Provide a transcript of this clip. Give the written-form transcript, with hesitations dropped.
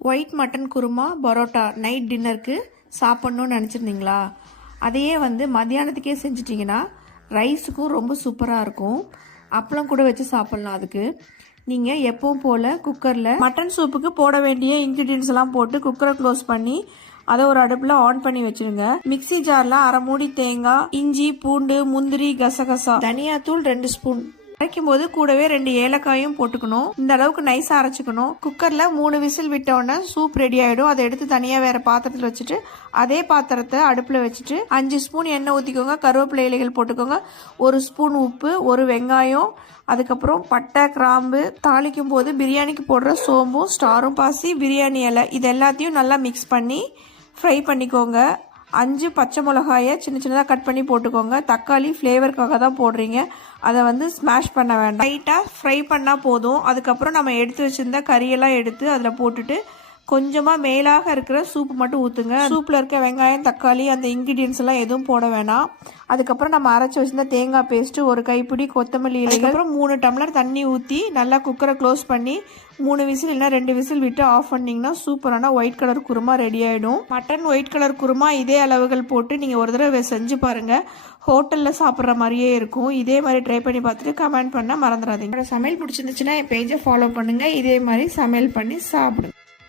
White mutton kurma parotta night டின்னருக்கு சாப்பிட்ணுன்னு நினச்சிருந்தீங்களா? அதையே மத்தியானத்துக்கே செஞ்சிட்டிங்கன்னா ரைஸுக்கும் ரொம்ப சூப்பராக இருக்கும். அப்பளம் கூட வச்சு சாப்பிட்லாம். அதுக்கு நீங்கள் எப்பவும் போல் குக்கரில் மட்டன் சூப்புக்கு போட வேண்டிய இன்க்ரீடியன்ஸ் எல்லாம் போட்டு குக்கரை க்ளோஸ் பண்ணி அதை ஒரு அடுப்பில் ஆன் பண்ணி வச்சுருங்க. மிக்சி ஜாரில் அரை மூடி தேங்காய், இஞ்சி, பூண்டு, முந்திரி, கசகசா, தனியாத்தூள் 2 ஸ்பூன், அரைக்கும் போது கூடவே 2 ஏலக்காயும் போட்டுக்கணும். இந்த அளவுக்கு நைஸா அரைச்சுக்கணும். குக்கர்ல 3 விசில் விட்டோன்னே சூப் ரெடி ஆயிடும். அதை எடுத்து தனியா வேற பாத்திரத்தில் வச்சுட்டு அதே பாத்திரத்தை அடுப்புல வச்சுட்டு 5 ஸ்பூன் எண்ணெய் ஊற்றிக்கோங்க. கருவேப்பிலை இலைகள் போட்டுக்கோங்க. 1 ஸ்பூன் உப்பு, 1 வெங்காயம், அதுக்கப்புறம் பட்டை, கிராம்பு, தாளிக்கும் போது பிரியாணிக்கு போடுற சோம்பும், ஸ்டாரும், பாசி, பிரியாணி இலை, இது எல்லாத்தையும் நல்லா மிக்ஸ் பண்ணி ஃப்ரை பண்ணிக்கோங்க. 5 பச்சை மிளகாயை சின்ன சின்னதாக கட் பண்ணி போட்டுக்கோங்க. தக்காளி ஃப்ளேவருக்காக தான் போடுறீங்க. அதை ஸ்மாஷ் பண்ண வேண்டாம், லைட்டாக ஃப்ரை பண்ணால் போதும். அதுக்கப்புறம் நம்ம எடுத்து வச்சுருந்த கறியெல்லாம் எடுத்து அதில் போட்டுட்டு கொஞ்சமாக மேலாக இருக்கிற சூப்பு மட்டும் ஊற்றுங்க. சூப்பில் இருக்க வெங்காயம், தக்காளி, அந்த இன்க்ரீடியன்ஸ் எல்லாம் எதுவும் போட வேணாம். அதுக்கப்புறம் நம்ம அரைச்சி வச்சிருந்த தேங்காய் பேஸ்ட்டு, 1 கைப்பிடி கொத்தமல்லி இலைகள், அப்புறம் 3 டம்ளர் தண்ணி ஊற்றி நல்லா குக்கரை க்ளோஸ் பண்ணி 3 விசில் இல்லைனா 2 விசில் விட்டு ஆஃப் பண்ணிங்கன்னா சூப்பரான ஒயிட் கலர் குருமா ரெடி ஆகிடும். மட்டன் ஒயிட் கலர் குருமா இதே அளவுகள் போட்டு நீங்கள் ஒரு தடவை செஞ்சு பாருங்கள். ஹோட்டலில் சாப்பிட்ற மாதிரியே இருக்கும். இதே மாதிரி ட்ரை பண்ணி பார்த்துட்டு கமெண்ட் பண்ண மறந்துடாதீங்க. சமையல் பிடிச்சிருந்துச்சுன்னா என் பேஜை ஃபாலோ பண்ணுங்கள். இதே மாதிரி சமையல் பண்ணி சாப்பிடுங்க.